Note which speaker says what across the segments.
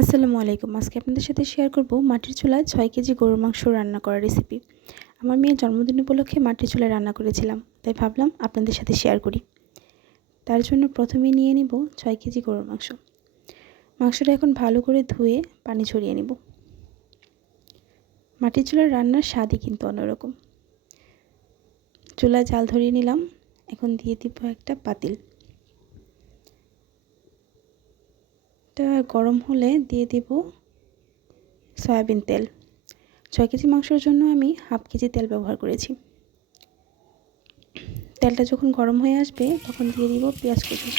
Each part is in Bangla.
Speaker 1: আসসালামু আলাইকুম। আজকে আপনাদের সাথে শেয়ার করব মাটির চুলায় ছয় কেজি গরুর মাংস রান্না করার রেসিপি আমার মেয়ের জন্মদিন উপলক্ষে মাটির চুলায় রান্না করেছিলাম, তাই ভাবলাম আপনাদের সাথে শেয়ার করি। তার জন্য প্রথমে নিয়ে নিব ছয় কেজি গরুর মাংস। মাংসটা এখন ভালো করে ধুয়ে পানি ছড়িয়ে নেব। মাটির চুলার রান্নার স্বাদই কিন্তু অন্যরকম। চুলায় জাল ধরিয়ে নিলাম, এখন দিয়ে দিব একটা পাতিল। এটা গরম হলে দিয়ে দিব সয়াবিন তেল। ছয় কেজি মাংসের জন্য আমি হাফ কেজি তেল ব্যবহার করেছি। তেলটা যখন গরম হয়ে আসবে, তখন দিয়ে দিব পেঁয়াজ কুচি।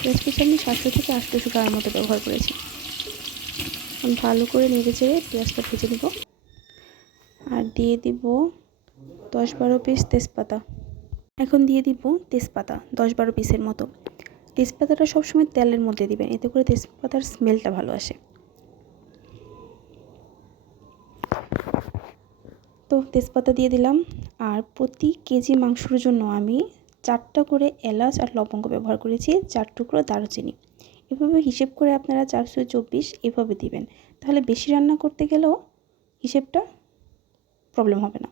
Speaker 1: পেঁয়াজ কুচি আমি সাতশো থেকে আটশোশো গ্রামের মতো ব্যবহার করেছি। আমি ভালো করে নেড়ে চেড়ে পেঁয়াজটা ভেজে নিব। আর দিয়ে দিব দশ বারো পিস তেজপাতা। এখন দিয়ে দিব তেজপাতা দশ বারো পিসের মতো। তেজপাতাটা সবসময় তেলের মধ্যে দিবেন, এতে করে তেজপাতার স্মেলটা ভালো আসে। তো তেজপাতা দিয়ে দিলাম, আর প্রতি কেজি মাংসর জন্য আমি চারটা করে এলাচ আর লবঙ্গ ব্যবহার করেছি, চার টুকরো দারুচিনি। এভাবে হিসেব করে আপনারা চারশো চব্বিশ এভাবে দিবেন। তাহলে বেশি রান্না করতে গেলেও হিসেবটা প্রবলেম হবে না।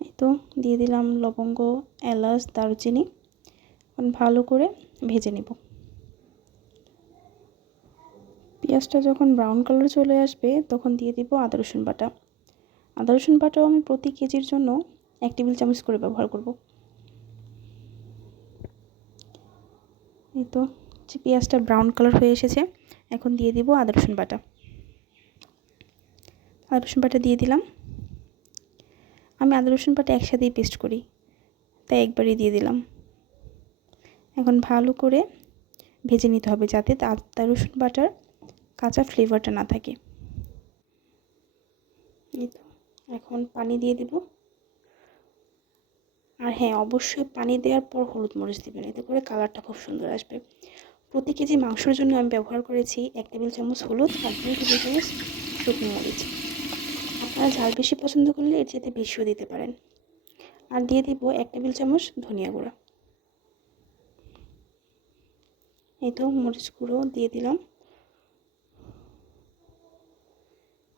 Speaker 1: এই তো, দিয়ে দিলাম লবঙ্গ, এলাচ, দারুচিনি। ভালো করে ভেজে নেব। পেঁয়াজটা যখন ব্রাউন কালার চলে আসবে, তখন দিয়ে দিব আদা, রসুন বাটা। আদা, রসুন বাটাও আমি প্রতি কেজির জন্য এক টেবিল চামচ করে ব্যবহার করব। এই তো যে পেঁয়াজটা ব্রাউন কালার হয়ে এসেছে, এখন দিয়ে দিব আদা, রসুন বাটা। আদা, রসুন বাটা দিয়ে দিলাম। আমি আদা, রসুন বাটা একসাথেই পেস্ট করি, তাই একবারই দিয়ে দিলাম। এখন ভালো করে ভেজে নিতে হবে যাতে আদা, রসুন বাটার কাঁচা ফ্লেভারটা না থাকে। এখন পানি দিয়ে দিব। আর হ্যাঁ অবশ্যই পানি দেওয়ার পর হলুদ মরিচ দেবেন, এতে করে কালারটা খুব সুন্দর আসবে। প্রতি কেজি মাংসের জন্য আমি ব্যবহার করেছি এক টেবিল চামচ হলুদ আর দুই টেবিল চামচ শুকনো মরিচ। আপনারা ঝাল বেশি পছন্দ করলে এর সাথে বেশিও দিতে পারেন। আর দিয়ে দিব এক টেবিল চামচ ধনিয়া গুঁড়া। এই তো মরিচ গুঁড়ো দিয়ে দিলাম।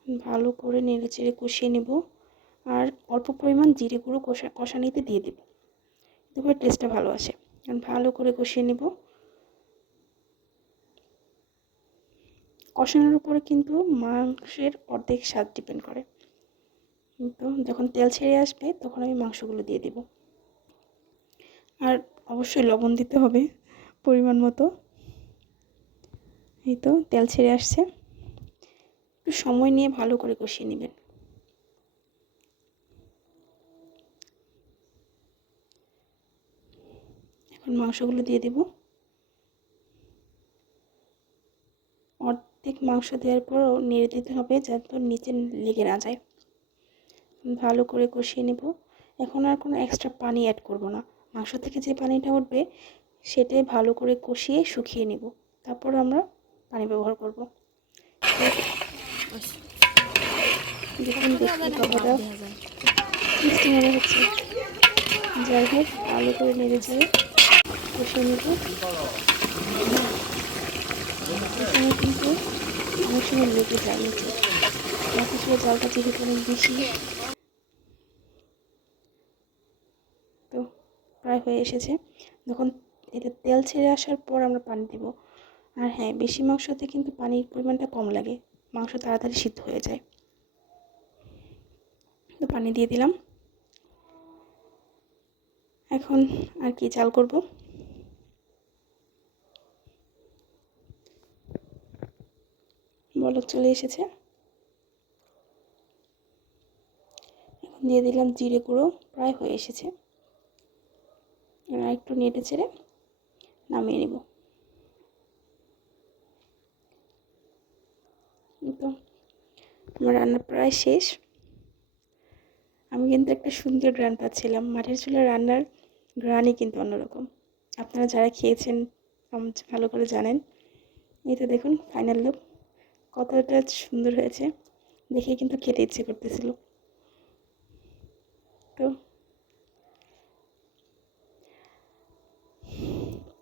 Speaker 1: ভালো করে নেড়ে চেড়ে কষিয়ে নেব আর অল্প পরিমাণ জিরে গুঁড়ো কষা, কষানিতে দিয়ে দেব। এতে টেস্টটা ভালো আসে। ভালো করে কষিয়ে নেব। কষানোর উপরে কিন্তু মাংসের অর্ধেক স্বাদ ডিপেন্ড করে। তো যখন তেল ছেড়ে আসবে তখন আমি মাংসগুলো দিয়ে দেব। আর অবশ্যই লবণ দিতে হবে পরিমাণ মতো। এই তো, তেল ছেড়ে আসছে। একটু সময় নিয়ে ভালো করে কষিয়ে নেবেন। এখন মাংসগুলো দিয়ে দেব। অর্ধেক মাংস দেওয়ার পর নেড়ে দিতে হবে যাতে নিচে লেগে না যায়। ভালো করে কষিয়ে নেব। এখন আর কোনো এক্সট্রা পানি অ্যাড করব না। মাংস থেকে যে পানিটা উঠবে, সেটাই ভালো করে কষিয়ে শুকিয়ে নেব। তারপর আমরা পানি ব্যবহার করব। দেখুন দেখতে মিষ্টি মনে হচ্ছে। যাই হোক ভালো করে নেড়ে চেড়ে কষিয়ে নেব। এখানে কিন্তু অনেক সময় লেগে যায় নিচে। অথচ জলটা যেহেতু অনেক বেশি। তো প্রায় হয়ে এসেছে। যখন এটা তেল ছেড়ে আসার পর আমরা পানি দেব। আর হ্যাঁ বেশি মাংসতে কিন্তু পানির পরিমাণটা কম লাগে। মাংস তাড়াতাড়ি সিদ্ধ হয়ে যায়। তো পানি দিয়ে দিলাম। এখন আর কি চাল করব। বলক চলে এসেছে। এখন দিয়ে দিলাম জিরে গুঁড়ো, প্রায় হয়ে এসেছে। আর একটু নেড়ে ছেড়ে নামিয়ে নেব তো আমার রান্না প্রায় শেষ। আমি কিন্তু একটা সুন্দর গ্রান পাচ্ছিলাম। মাঠের চুলার রান্নার গ্রানই কিন্তু অন্যরকম। আপনারা যারা খেয়েছেন ভালো করে জানেন। এই তো দেখুন ফাইনাল লুক কতটা সুন্দর হয়েছে। দেখে কিন্তু খেতে ইচ্ছে করতেছিল। তো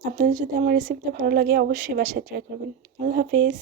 Speaker 1: আপনাদের যদি আমার রেসিপিটা ভালো লাগে, অবশ্যই বাসায় ট্রাই করবেন। আল্লাহ হাফেজ।